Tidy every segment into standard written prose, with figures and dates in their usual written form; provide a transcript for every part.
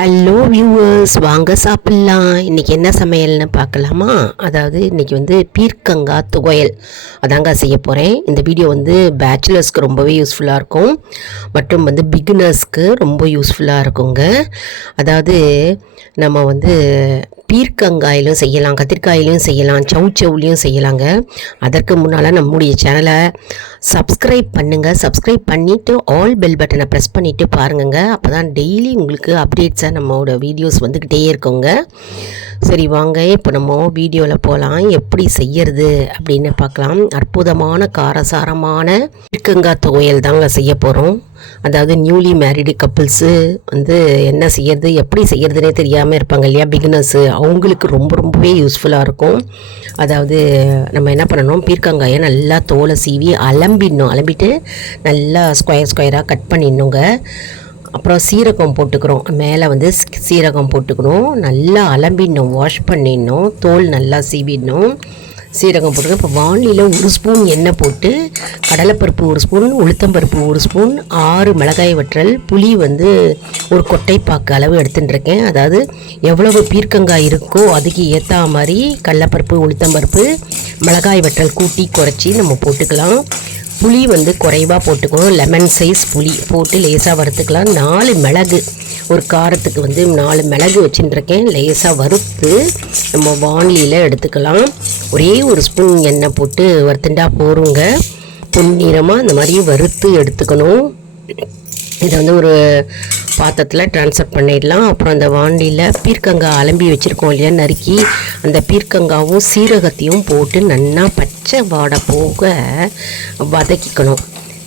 Hello viewers, வாங்க சாப்பிட்லாம். இன்றைக்கி என்ன சமையல்னு பார்க்கலாமா? அதாவது இன்றைக்கி வந்து பீர்க்கங்காய் துவையல் அதாங்க செய்ய போகிறேன். இந்த வீடியோ வந்து பேச்சுலர்ஸ்க்கு ரொம்பவே யூஸ்ஃபுல்லாக இருக்கும், மற்றும் வந்து பிகினர்ஸ்க்கு ரொம்ப யூஸ்ஃபுல்லாக இருக்குங்க. அதாவது நம்ம வந்து பீர்க்கங்காயிலும் செய்யலாம், கத்திரிக்காயிலையும் செய்யலாம், சவுச்சவுலையும் செய்யலாங்க. அதற்கு முன்னால் நம்முடைய சேனலை சப்ஸ்கிரைப் பண்ணுங்கள். சப்ஸ்கிரைப் பண்ணிவிட்டு ஆல் பெல் பட்டனை ப்ரெஸ் பண்ணிவிட்டு பாருங்க. அப்போ தான் டெய்லி உங்களுக்கு அப்டேட்ஸாக நம்மளோட வீடியோஸ் வந்துக்கிட்டே இருக்குங்க. சரி வாங்க, இப்போ நம்ம வீடியோவில் போகலாம். எப்படி செய்யறது அப்படின்னு பார்க்கலாம். அற்புதமான காரசாரமான பீர்க்கங்காய் துவையல் தாங்க செய்ய போகிறோம். அதாவது நியூலி மேரிடு கப்புள்ஸு வந்து என்ன செய்யறது, எப்படி செய்யறதுனே தெரியாமல் இருப்பாங்க இல்லையா, பிகினர்ஸு. அவங்களுக்கு ரொம்பவே யூஸ்ஃபுல்லாக இருக்கும். அதாவது நம்ம என்ன பண்ணணும், பீர்க்கங்காயை நல்லா தோலை சீவி அலம்பிட்டு நல்லா ஸ்கொயராக கட் பண்ணிடணுங்க. அப்புறம் சீரகம் போட்டுக்கிறோம், மேலே வந்து சீரகம் போட்டுக்கணும், நல்லா அலம்பிடணும், வாஷ் பண்ணிடணும், தோல் நல்லா சீவிடணும், சீரகம் போட்டுக்கணும். இப்போ வானிலையில் 1 ஸ்பூன் எண்ணெய் போட்டு கடலைப்பருப்பு 1 ஸ்பூன், உளுத்தம்பருப்பு 1 ஸ்பூன், 6 மிளகாய் வற்றல், புளி வந்து ஒரு கொட்டைப்பாக்கு அளவு எடுத்துட்டுருக்கேன். அதாவது எவ்வளவு பீர்க்கங்காய் இருக்கோ அதுக்கு ஏற்ற மாதிரி கடலைப்பருப்பு, உளுத்தம்பருப்பு, மிளகாய் வற்றல் கூட்டி குறைச்சி நம்ம போட்டுக்கலாம். புளி வந்து குறைவாக போட்டுக்கணும், லெமன் சைஸ் புளி போட்டு லேசாக வறுத்துக்கலாம். 4 மிளகு, ஒரு காரத்துக்கு வந்து 4 மிளகு வச்சுட்டுருக்கேன், லேசாக வறுத்து நம்ம வானிலையில் எடுத்துக்கலாம். ஒரே 1 ஸ்பூன் எண்ணெய் போட்டு வறுத்துண்டா போருங்க. பொன்னிறமாக இந்த மாதிரி வறுத்து எடுத்துக்கணும். இதை வந்து ஒரு பாத்திரத்தில் ட்ரான்ஸ்ஃபர் பண்ணிடலாம். அப்புறம் அந்த வாண்டியில் பீர்க்கங்காய் அலம்பி வச்சுருக்கோம் இல்லையா, நறுக்கி அந்த பீர்க்கங்காவும் சீரகத்தையும் போட்டு நல்லா பச்சை வாடை போக வதக்கிக்கணும்.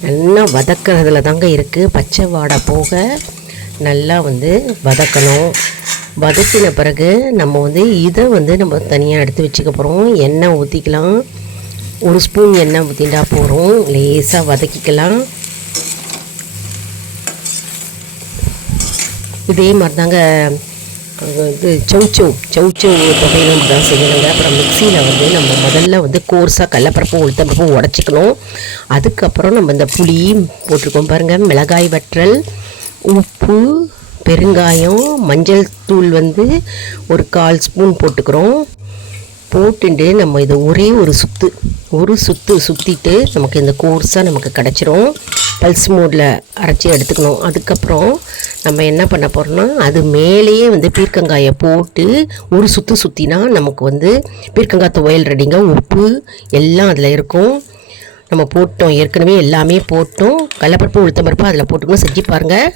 நல்லா வதக்கிறதுல தாங்க இருக்குது, பச்சை வாடை போக நல்லா வந்து வதக்கணும். வதக்கின பிறகு நம்ம வந்து இதை வந்து நம்ம தனியாக எடுத்து வச்சுக்க போகிறோம். எண்ணெய் ஊற்றிக்கலாம், 1 ஸ்பூன் எண்ணெய் ஊற்றிண்டா போகிறோம், லேசாக வதக்கிக்கலாம். இதே மாதிரி தாங்க இது சவுச்சவு தொகையிலும் அப்படி தான் செய்யணுங்க. அப்புறம் மிக்சியில் வந்து நம்ம முதல்ல வந்து கோர்ஸாக கடலைப்பருப்பும் உளுத்தம்பருப்பும் உடச்சிக்கணும். அதுக்கப்புறம் நம்ம இந்த புளி போட்டிருக்கோம் பாருங்கள், மிளகாய் வற்றல், உப்பு, பெருங்காயம், மஞ்சள் தூள் வந்து ஒரு 1/4 ஸ்பூன் போட்டுக்கிறோம். போட்டுட்டு நம்ம இதை ஒரு சுற்று சுற்றிட்டு நமக்கு இந்த கோர்ஸாக நமக்கு கிடச்சிரும். பல்ஸ் மோடில் அரைச்சி எடுத்துக்கணும். அதுக்கப்புறம் நம்ம என்ன பண்ண போகிறோம்னா, அது மேலேயே வந்து பீர்க்கங்காயை போட்டு ஒரு சுற்றினா நமக்கு வந்து பீர்க்கங்காய் துவையல் ரெடிங்க. உப்பு எல்லாம் அதில் இருக்கும், நம்ம போட்டோம் ஏற்கனவே, எல்லாமே போட்டோம். கடலைப்பருப்பு உளுத்தம்பருப்பு அதில் போட்டுக்கணும். செஞ்சு பாருங்கள்,